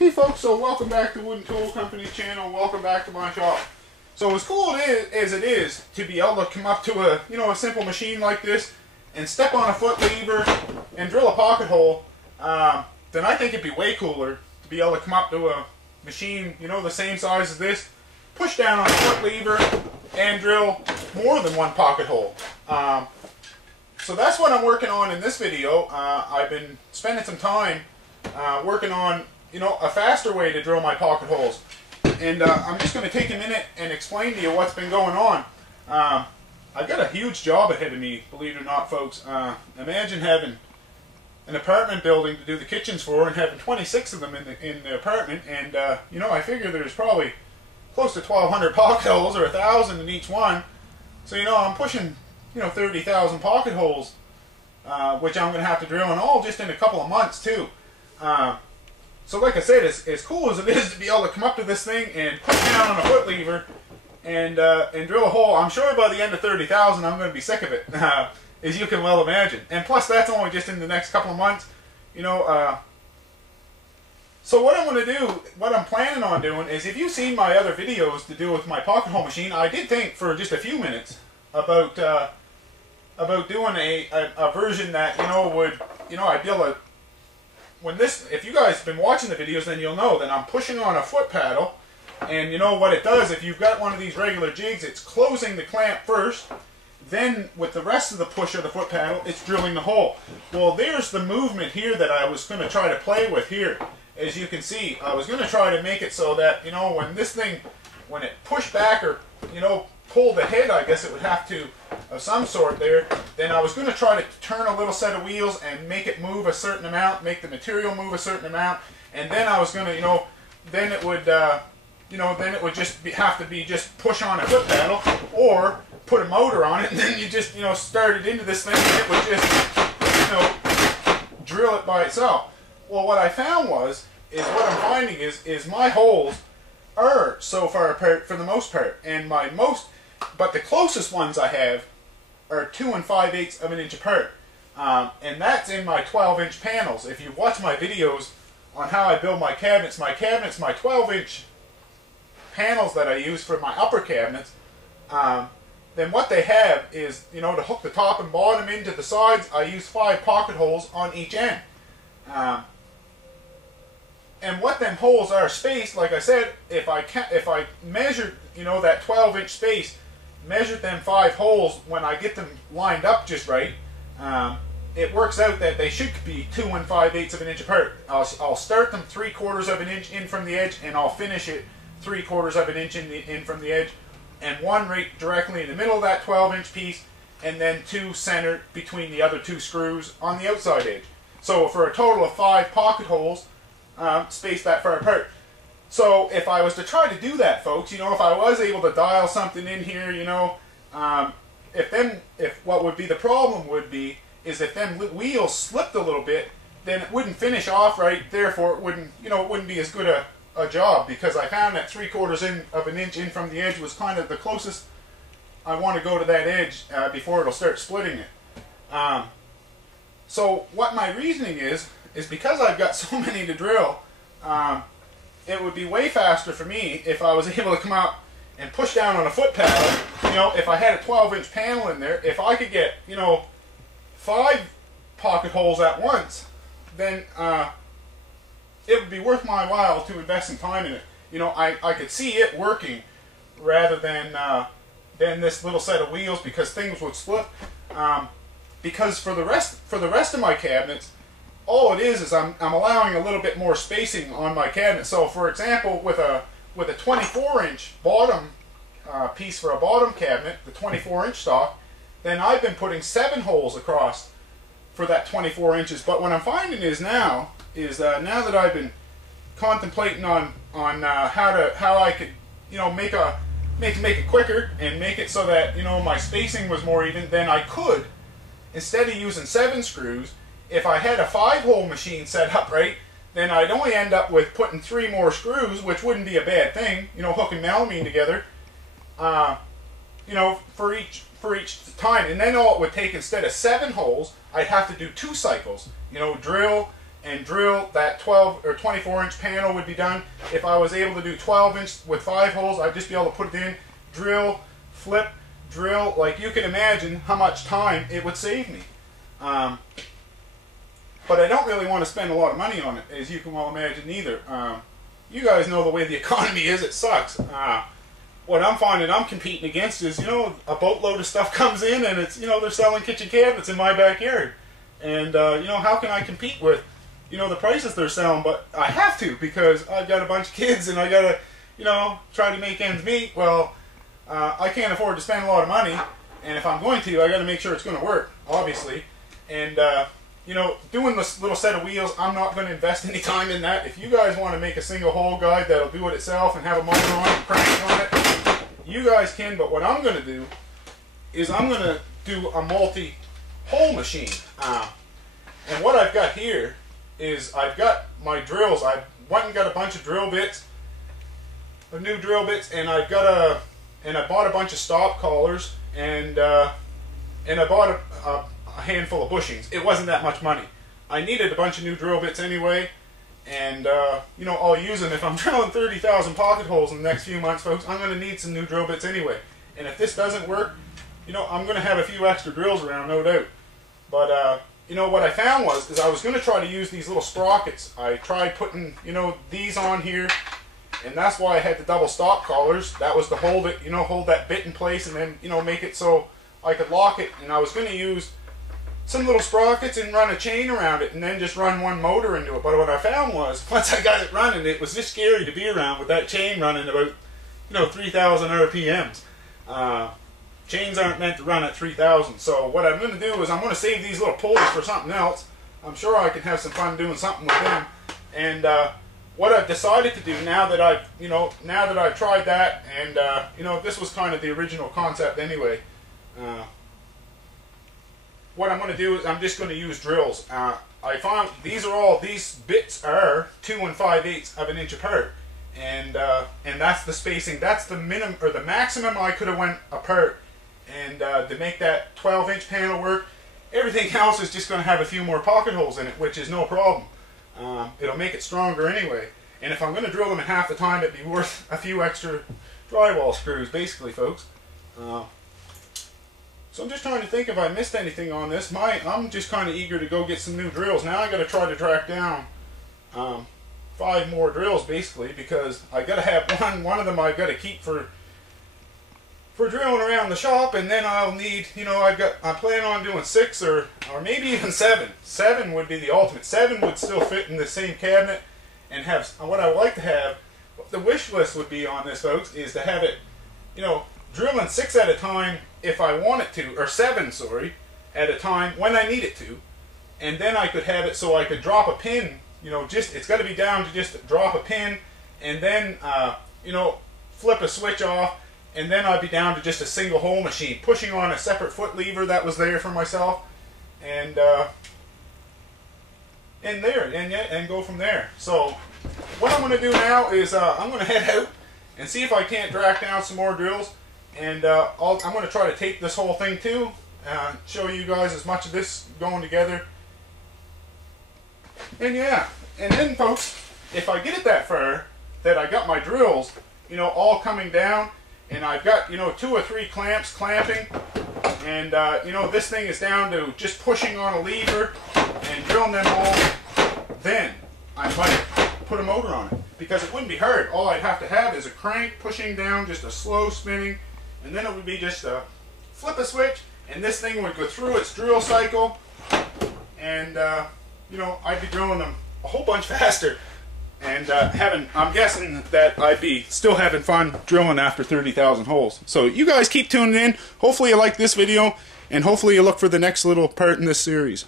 Hey folks, so welcome back to Wooden Tool Company channel. Welcome back to my shop. So as cool as it is to be able to come up to a simple machine like this and step on a foot lever and drill a pocket hole, then I think it'd be way cooler to be able to come up to a machine, the same size as this, push down on a foot lever and drill more than one pocket hole. So that's what I'm working on in this video. I've been spending some time working on a faster way to drill my pocket holes. And I'm just going to take a minute and explain to you what's been going on. I've got a huge job ahead of me, believe it or not, folks. Imagine having an apartment building to do the kitchens for and having 26 of them in the apartment. And, I figure there's probably close to 1,200 pocket holes or 1,000 in each one. So, I'm pushing, 30,000 pocket holes, which I'm going to have to drill, and all just in a couple of months, too. So like I said, as cool as it is to be able to come up to this thing and push down on a foot lever and drill a hole, I'm sure by the end of 30,000 I'm going to be sick of it, as you can well imagine. And plus that's only just in the next couple of months, So what I'm going to do, what I'm planning on doing, is if you've seen my other videos to do with my pocket hole machine, I did think for just a few minutes about doing a version that, I'd be able to, if you guys have been watching the videos, then you'll know that I'm pushing on a foot paddle, and what it does, if you've got one of these regular jigs, it's closing the clamp first, then with the rest of the push of the foot paddle, it's drilling the hole. Well, there's the movement here that I was going to try to play with here. As you can see, I was going to try to make it so that, when this thing, when it pushed back or, pulled ahead, I guess it would have to, of some sort there, then I was going to try to turn a little set of wheels and make it move a certain amount, make the material move a certain amount, and then I was going to, then it would, then it would just have to be just push on a foot paddle, or put a motor on it, and then you just, start it into this thing, and it would just, drill it by itself. Well, what I found is what I'm finding is my holes are so far apart for the most part, and but the closest ones I have are 2 5/8 of an inch apart, and that's in my 12-inch panels. If you've watched my videos on how I build my 12-inch panels that I use for my upper cabinets, then what they have is, to hook the top and bottom into the sides, I use 5 pocket holes on each end. And what them holes are spaced, like I said, if I measured, that 12-inch space, measured them 5 holes when I get them lined up just right, it works out that they should be 2 5/8 of an inch apart. I'll start them 3/4 of an inch in from the edge, and I'll finish it 3/4 of an inch in from the edge, and one right directly in the middle of that 12-inch piece, and then 2 centered between the other 2 screws on the outside edge. So for a total of 5 pocket holes, spaced that far apart. So if I was to try to do that, folks, if I was able to dial something in here, if what would be the problem would be, is if them wheels slipped a little bit, then it wouldn't finish off right, therefore it wouldn't, it wouldn't be as good a job, because I found that 3/4 of an inch in from the edge was kind of the closest I want to go to that edge before it'll start splitting it. So what my reasoning is because I've got so many to drill, it would be way faster for me if I was able to come out and push down on a foot paddle. If I had a 12-inch panel in there, if I could get, 5 pocket holes at once, then it would be worth my while to invest some time in it. I could see it working rather than this little set of wheels, because things would split. Because for the rest of my cabinets, all it is I'm allowing a little bit more spacing on my cabinet. So for example, with a 24-inch bottom piece for a bottom cabinet, the 24-inch stock, then I've been putting 7 holes across for that 24 inches. But what I'm finding is now that I've been contemplating on how I could make it quicker and make it so that my spacing was more even, then I could, instead of using 7 screws, if I had a 5-hole machine set up right, then I'd only end up with putting 3 more screws, which wouldn't be a bad thing, hooking melamine together, for each time. And then all it would take, instead of 7 holes, I'd have to do 2 cycles, drill and drill that 12 or 24-inch panel would be done. If I was able to do 12-inch with 5 holes, I'd just be able to put it in, drill, flip, drill. Like, you can imagine how much time it would save me. But I don't really want to spend a lot of money on it, as you can well imagine either. You guys know the way the economy is, it sucks. What I'm finding I'm competing against is, you know, a boatload of stuff comes in and it's, you know, they're selling kitchen cabinets in my backyard. And, you know, how can I compete with, you know, the prices they're selling? But I have to, because I've got a bunch of kids and I got to, you know, try to make ends meet. Well, I can't afford to spend a lot of money. And if I'm going to, I got to make sure it's going to work, obviously. And, you know, doing this little set of wheels, I'm not going to invest any time in that. If you guys want to make a single hole guide that'll do it itself and have a motor on it and crank on it, you guys can. But what I'm going to do is I'm going to do a multi-hole machine. And what I've got here is I've got my drills. I went and got a bunch of drill bits, new drill bits, and I bought a bunch of stop collars, and I bought a handful of bushings. It wasn't that much money. I needed a bunch of new drill bits anyway, and you know, I'll use them if I'm drilling 30,000 pocket holes in the next few months, folks. I'm going to need some new drill bits anyway. And if this doesn't work, you know, I'm going to have a few extra drills around, no doubt. But you know, what I found is I was going to try to use these little sprockets. I tried putting, you know, these on here, and that's why I had the double stop collars. That was to hold it, you know, hold that bit in place, and then, you know, make it so I could lock it. And I was going to use some little sprockets and run a chain around it and then just run one motor into it. But what I found was, once I got it running, it was just scary to be around with that chain running about, you know, 3,000 RPMs. Chains aren't meant to run at 3,000. So what I'm going to do is I'm going to save these little pulleys for something else. I'm sure I can have some fun doing something with them. And what I've decided to do now that I've tried that, and you know, this was kind of the original concept anyway. What I'm going to do is I'm just going to use drills. I found these bits are 2 5/8 of an inch apart, and that's the spacing. That's the minimum or the maximum I could have went apart, and to make that 12-inch panel work. Everything else is just going to have a few more pocket holes in it, which is no problem. It'll make it stronger anyway. And if I'm going to drill them in half the time, it'd be worth a few extra drywall screws, basically, folks. So I'm just trying to think if I missed anything on this. I'm just kind of eager to go get some new drills. Now I got to try to track down 5 more drills, basically, because I got to have one of them I've got to keep for drilling around the shop, and then I'll need, you know, I'm planning on doing 6 or maybe even 7. 7 would be the ultimate. 7 would still fit in the same cabinet, and have what I would like to have. The wish list would be on this, folks, is to have it, you know, drilling 6 at a time if I want it to, or 7, sorry, at a time when I need it to, and then I could have it so I could drop a pin, you know, it's got to be down to just drop a pin, and then, you know, flip a switch off, and then I'd be down to just a single hole machine, pushing on a separate foot lever that was there for myself, and go from there. So what I'm going to do now is I'm going to head out and see if I can't track down some more drills, and I'm going to try to tape this whole thing too, show you guys as much of this going together. And yeah, and then folks, if I get it that far that I got my drills, you know, all coming down, and I've got, you know, 2 or 3 clamps clamping, and you know, this thing is down to just pushing on a lever and drilling them all, then I might put a motor on it, because it wouldn't be hard. All I'd have to have is a crank pushing down, just a slow spinning, and then it would be just a flip a switch, and this thing would go through its drill cycle, and you know, I'd be drilling them a whole bunch faster. And I'm guessing that I'd be still having fun drilling after 30,000 holes. So you guys keep tuning in. Hopefully you like this video, and hopefully you look for the next little part in this series.